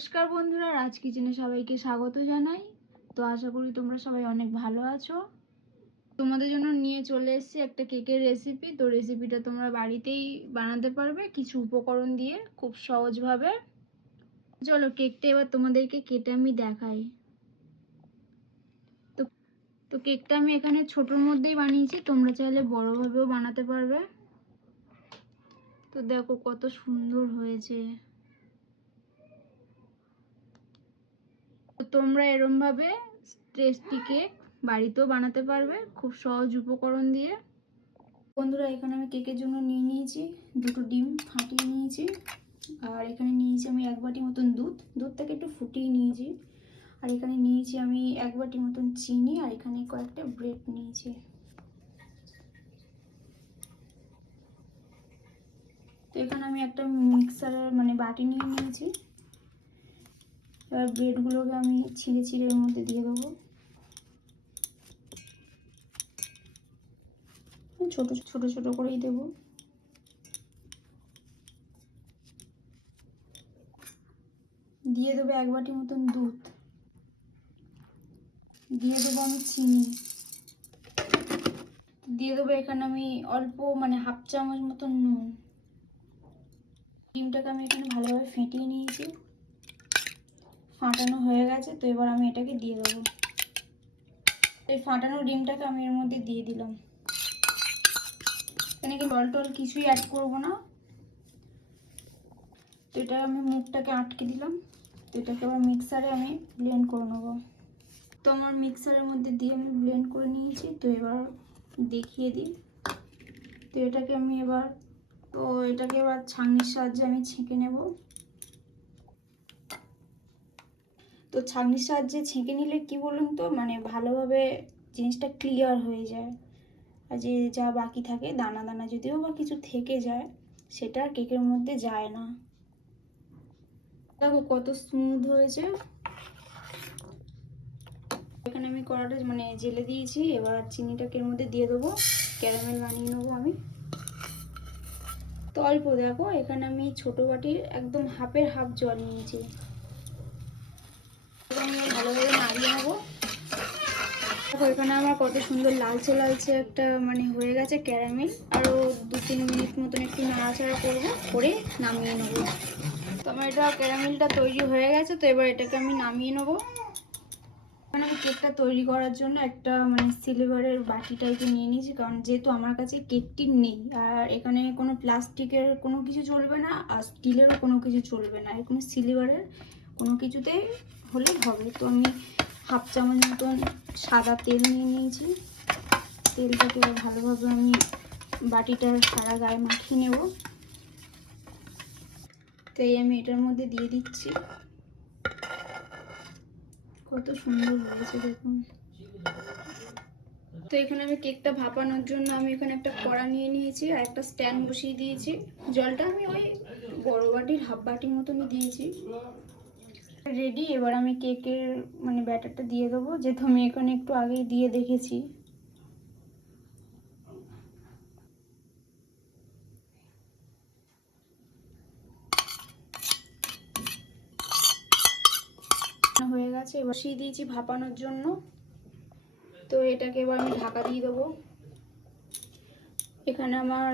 নমস্কার বন্ধুরা, রাজ কিচেনে সবাইকে স্বাগত জানাই। তো আশা করি তোমরা সবাই অনেক ভালো আছো। তোমাদের জন্য নিয়ে চলে এসেছি একটা কেকের রেসিপি। তো রেসিপিটা তোমরা বাড়িতেই বানাতে পারবে কিছু উপকরণ দিয়ে খুব সহজভাবে। চলো কেকটা এবার তোমাদেরকে কেটে আমি দেখাই। তো তো কেকটা আমি এখানে ছোটোর মধ্যেই বানিয়েছি, তোমরা চাইলে বড়োভাবেও বানাতে পারবে। তো দেখো কত সুন্দর হয়েছে। তো তোমরা এরমভাবে টেস্টি কেক বাড়িতেও বানাতে পারবে খুব সহজ উপকরণ দিয়ে। বন্ধুরা, এখানে আমি কেকের জন্য নিয়ে নিয়েছি দুটো ডিম ফাটিয়ে নিয়েছি, আর এখানে নিয়েছি আমি 1 বাটি মতন দুধটাকে একটু ফুটিয়ে নিয়েছি, আর এখানে নিয়েছি আমি 1 বাটি মতন চিনি, আর এখানে কয়েকটা ব্রেড নিয়েছি। তো এখানে আমি একটা মিক্সারের বাটি নিয়ে নিয়েছি। এবার ব্রেডগুলোকে আমি ছিঁড়ে ছিঁড়ে এর মধ্যে দিয়ে দেবো। ছোট ছোট ছোট করেই দেবো। দিয়ে দেবো 1 বাটি মতন দুধ, দিয়ে দেবো আমি চিনি, দিয়ে দেবো এখানে আমি অল্প হাফ চামচ মতন নুন। ডিমটাকে আমি এখানে ভালোভাবে ফেটিয়ে নিয়েছি, ফাটানো হয়ে গেছে। তো এবার আমি এটাকে দিয়ে দেবো। এই ফাটানো ডিমটাকে আমি এর মধ্যে দিয়ে দিলাম। এখানে কি জল টল কিছুই অ্যাড করবো না। তো এটা আমি মুখটাকে আটকে দিলাম। তো এটাকে আবার মিক্সারে আমি ব্লেন্ড করে নেবো। তো আমার মিক্সারের মধ্যে দিয়ে আমি ব্লেন্ড করে নিয়েছি। তো এবার দেখিয়ে দিই। তো এটাকে এবার ছাঁকনির সাহায্যে আমি ছেঁকে নেব। তো ছাঁকনির সাহায্যে ছেঁকে নিলে কি বলুন তো ভালোভাবে জিনিসটা ক্লিয়ার হয়ে যায়, আর যে যা বাকি থাকে দানা দানা যদিও বা কিছু থেকে যায় সেটা আর কেকের মধ্যে যায় না। দেখো কত স্মুথ হয়েছে। এখানে আমি কড়াটা জেলে দিয়েছি। এবার চিনিটাকে এর মধ্যে দিয়ে দেবো, ক্যারামেল বানিয়ে নেবো আমি। তো অল্প দেখো, এখানে আমি ছোট বাটির একদম হাফের হাফ জল নিয়েছি। ভালোভাবে নাড়িয়ে নেবো। দেখো এখানে আমার কত সুন্দর লালচে লালচে একটা হয়ে গেছে ক্যারামেল। আরও 2-3 মিনিট মতন একটু নাড়াচাড়া করবো, করে নামিয়ে নেবো। তো আমার এটা ক্যারামেলটা তৈরি হয়ে গেছে। তো এবার এটাকে আমি নামিয়ে নেবো। এখানে আমি কেকটা তৈরি করার জন্য একটা সিলভারের বাটি টাইপের নিয়ে নিয়েছি, কারণ যেহেতু আমার কাছে কেকটি নেই, আর এখানে কোনো প্লাস্টিকের কোনো কিছু চলবে না, আর স্টিলেরও কোনো কিছু চলবে না, এরকম সিলভারের কোনো কিছুতেই হলেই হবে। তো আমি হাফ চামচ মতন সাদা তেল নিয়ে নিয়েছি। তেলটাকে ভালোভাবে আমি বাটিটার সারা গায়ে মাখিয়ে নেব। তাই আমি এটার মধ্যে দিয়ে দিচ্ছি। কত সুন্দর হয়েছে দেখুন। তো এখানে আমি কেকটা ভাপানোর জন্য আমি এখানে একটা কড়া নিয়ে নিয়েছি, আর একটা স্ট্যান্ড বসিয়ে দিয়েছি। জলটা আমি ওই বড় বাটির হাফ বাটি মতনই দিয়েছি। রেডি। এবার আমি কেকের ব্যাটারটা দিয়ে দেবো, যেহেতু আমি এখানে একটু আগেই দিয়ে দেখেছি। হয়ে গেছে। এবার বসিয়ে দিয়েছি ভাপানোর জন্য। তো এটাকে এবার আমি ঢাকা দিয়ে দেবো। এখানে আমার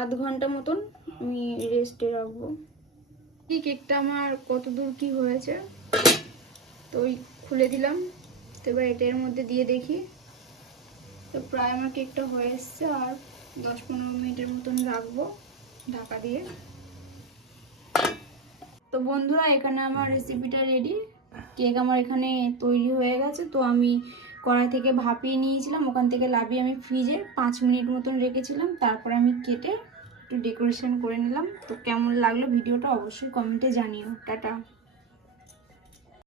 আধ ঘন্টা মতন আমি রেস্টে রাখবো। এই কেকটা আমার কত দূর কি হয়েছে, তো ওই খুলে দিলাম। তো এবার এটা এর মধ্যে দিয়ে দেখি। তো প্রায় আমার কেকটা হয়ে এসছে, আর 10-15 মিনিটের মতন রাখবো ঢাকা দিয়ে। তো বন্ধুরা, এখানে আমার রেসিপিটা রেডি। কেক আমার এখানে তৈরি হয়ে গেছে। তো আমি কড়াই থেকে ভাপিয়ে নিয়েছিলাম, ওখান থেকে লাভিয়ে আমি ফ্রিজে 5 মিনিট মতন রেখেছিলাম। তারপরে আমি কেটে একটু ডেকোরেশন করে নিলাম। তো কেমন লাগলো ভিডিওটা অবশ্যই কমেন্টে জানিও। টাটা।